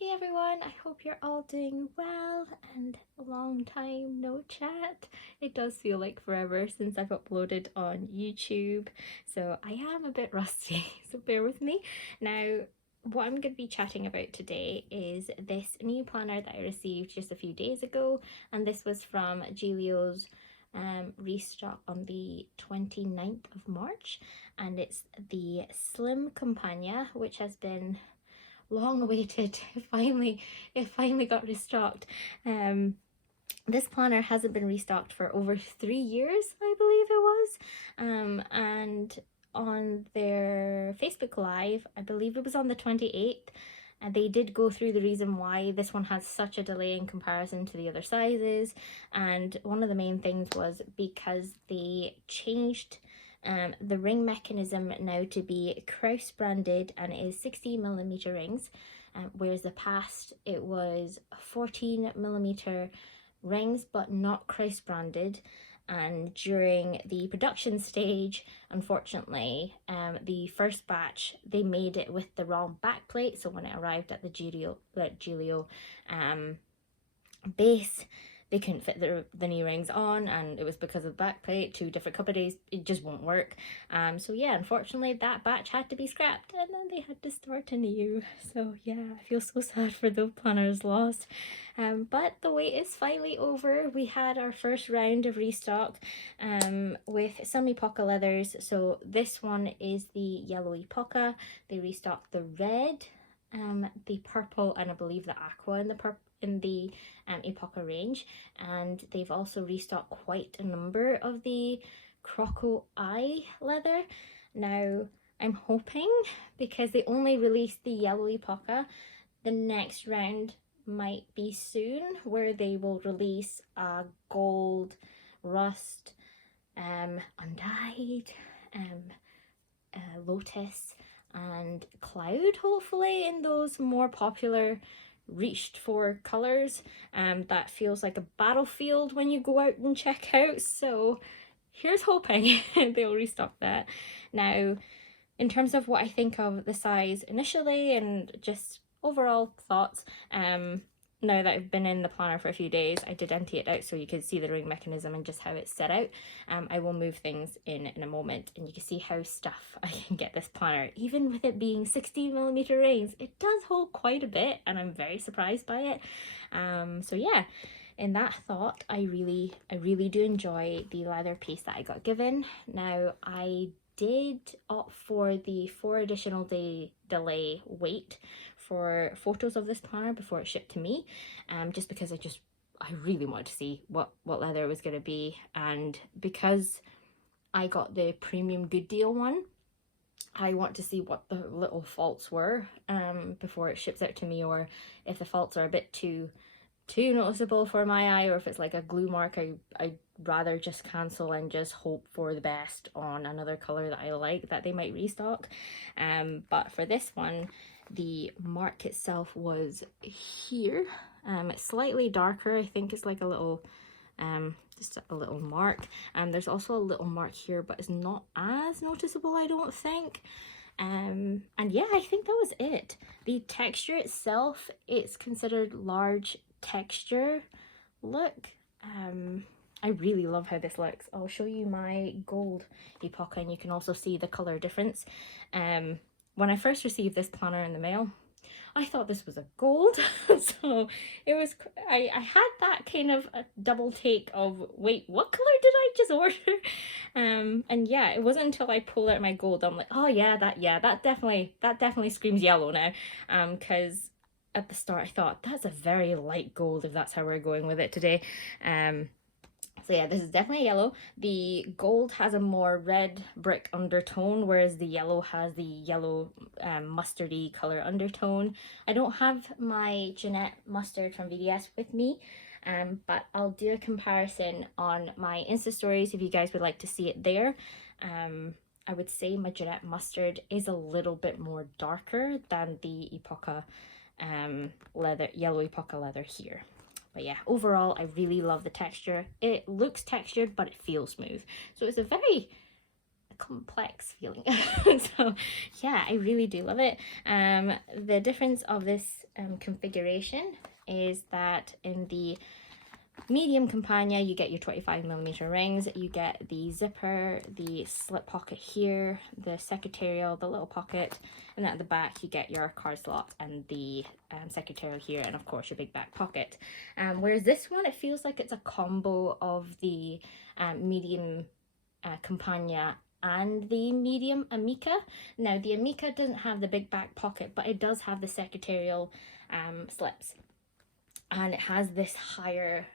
Hey everyone, I hope you're all doing well and a long time no chat. It does feel like forever since I've uploaded on YouTube, so I am a bit rusty, so bear with me. Now, what I'm going to be chatting about today is this new planner that I received just a few days ago, and this was from Gillio's restock on the 29th of March, and it's the Slim Compagna, which has been long awaited. It finally got restocked. This planner hasn't been restocked for over 3 years, I believe it was. And on their Facebook Live, I believe it was on the 28th, and they did go through the reason why this one has such a delay in comparison to the other sizes. And one of the main things was because they changed the ring mechanism now to be Krause branded, and it is 60mm rings, whereas the past it was 14mm rings but not Krause branded. And during the production stage, unfortunately, the first batch they made it with the wrong backplate, so when it arrived at the Gillio base, they couldn't fit the new rings on, and it was because of the backplate. 2 different companies, it just won't work. So yeah, unfortunately that batch had to be scrapped, and then they had to start anew. So yeah, I feel so sad for the planners lost. But the wait is finally over. We had our first round of restock with some Epoca leathers. So this one is the yellow Epoca. They restocked the red, the purple, and I believe the aqua in the Epoca range, and they've also restocked quite a number of the croco eye leather. Now I'm hoping, because they only released the yellow Epoca, the next round might be soon, where they will release a gold, rust, undyed, lotus and cloud, hopefully, in those more popular reached for colors. That feels like a battlefield when you go out and check out, so here's hoping they'll restock that. Now, in terms of what I think of the size initially and just overall thoughts, now that I've been in the planner for a few days, I did empty it out so you could see the ring mechanism and just how it's set out. I will move things in a moment, and you can see how stuff I can get this planner. Even with it being 60mm rings, it does hold quite a bit, and I'm very surprised by it. So yeah, in that thought, I really do enjoy the leather piece that I got given. Now, I did opt for the 4 additional day delay wait for photos of this planner before it shipped to me, just because I really wanted to see what leather it was going to be. And because I got the premium good deal one, I want to see what the little faults were before it ships out to me, or if the faults are a bit too noticeable for my eye, or if it's like a glue mark, I'd rather just cancel and just hope for the best on another color that I like that they might restock. But for this one, the mark itself was here. It's slightly darker. I think it's like a little just a little mark, and there's also a little mark here, but it's not as noticeable, I don't think. And yeah, I think that was it. The texture itself, it's considered large texture look. I really love how this looks. I'll show you my gold Epoca, and you can also see the color difference. When I first received this planner in the mail, I thought this was a gold. So it was, I had that kind of a double take of, wait, what color did I just order? And yeah, it wasn't until I pulled out my gold, I'm like, oh yeah, that definitely screams yellow now. Because at the start I thought that's a very light gold, if that's how we're going with it today. So yeah, this is definitely yellow. The gold has a more red brick undertone, whereas the yellow has the yellow mustardy color undertone. I don't have my Jeanette mustard from VDS with me, but I'll do a comparison on my Insta stories if you guys would like to see it there. I would say my Jeanette mustard is a little bit more darker than the Epoca leather, yellow Epoca leather here. But yeah, overall, I really love the texture. It looks textured, but it feels smooth. So it's a very complex feeling. So yeah, I really do love it. The difference of this configuration is that in the medium Compagna, you get your 25mm rings, you get the zipper, the slip pocket here, the secretarial, the little pocket, and at the back you get your card slot and the secretarial here, and of course your big back pocket. Whereas this one, it feels like it's a combo of the medium Compagna and the medium Amica. Now the Amica doesn't have the big back pocket, but it does have the secretarial slips. And it has this higher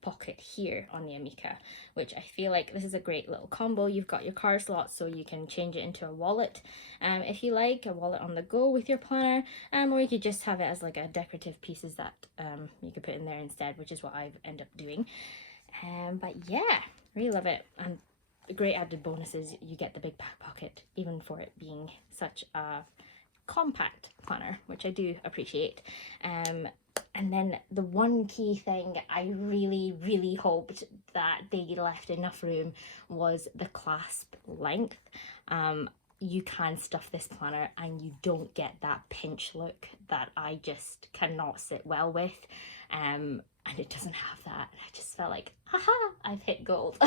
pocket here on the Amica, which I feel like this is a great little combo. You've got your card slot, so you can change it into a wallet if you like, a wallet on the go with your planner, or you could just have it as like a decorative pieces that you could put in there instead, which is what I've ended up doing. But yeah, really love it. And the great added bonus is you get the big back pocket, even for it being such a compact planner, which I do appreciate. And then the one key thing I really hoped that they left enough room was the clasp length. You can stuff this planner and you don't get that pinch look that I just cannot sit well with. And it doesn't have that. And I just felt like, haha, I've hit gold.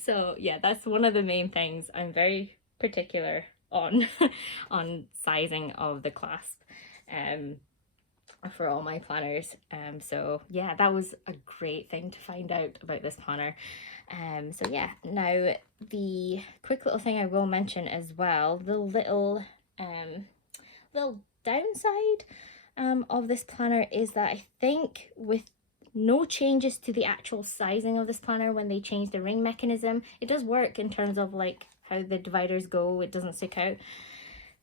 So yeah, that's one of the main things. I'm very particular on on sizing of the clasp for all my planners. So yeah, that was a great thing to find out about this planner. So yeah, now the quick little thing I will mention as well, the little downside of this planner is that I think with no changes to the actual sizing of this planner, when they change the ring mechanism, it does work in terms of like how the dividers go, it doesn't stick out.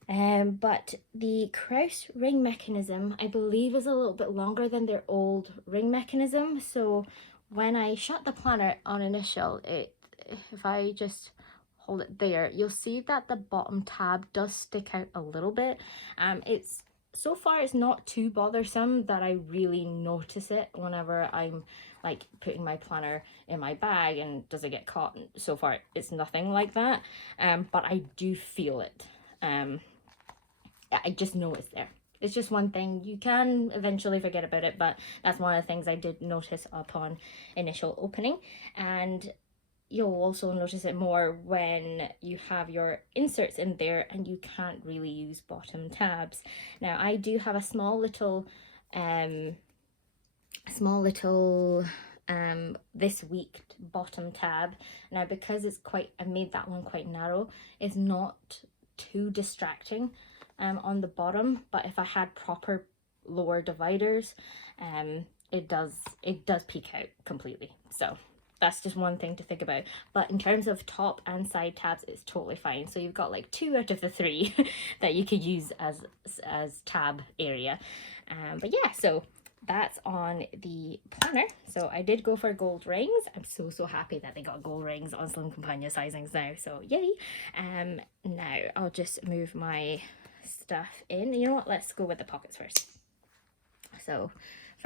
But the Krause ring mechanism, I believe, is a little bit longer than their old ring mechanism. So when I shut the planner on initial, if I just hold it there, you'll see that the bottom tab does stick out a little bit. So far it's not too bothersome that I really notice it whenever I'm like putting my planner in my bag and does it get caught. So far it's nothing like that, but I do feel it. I just know it's there. It's just one thing. You can eventually forget about it, but that's one of the things I did notice upon initial opening. And you'll also notice it more when you have your inserts in there and you can't really use bottom tabs. Now I do have a small little this week bottom tab. Now because it's I made that one quite narrow, it's not too distracting on the bottom, but if I had proper lower dividers, it does peek out completely. So that's just one thing to think about. But in terms of top and side tabs, it's totally fine. So you've got like 2 out of the 3 that you could use as tab area. But yeah, so that's on the planner. So I did go for gold rings. I'm so happy that they got gold rings on Slim Compagna sizings now, so yay. Now I'll just move my stuff in. You know what, let's go with the pockets first. So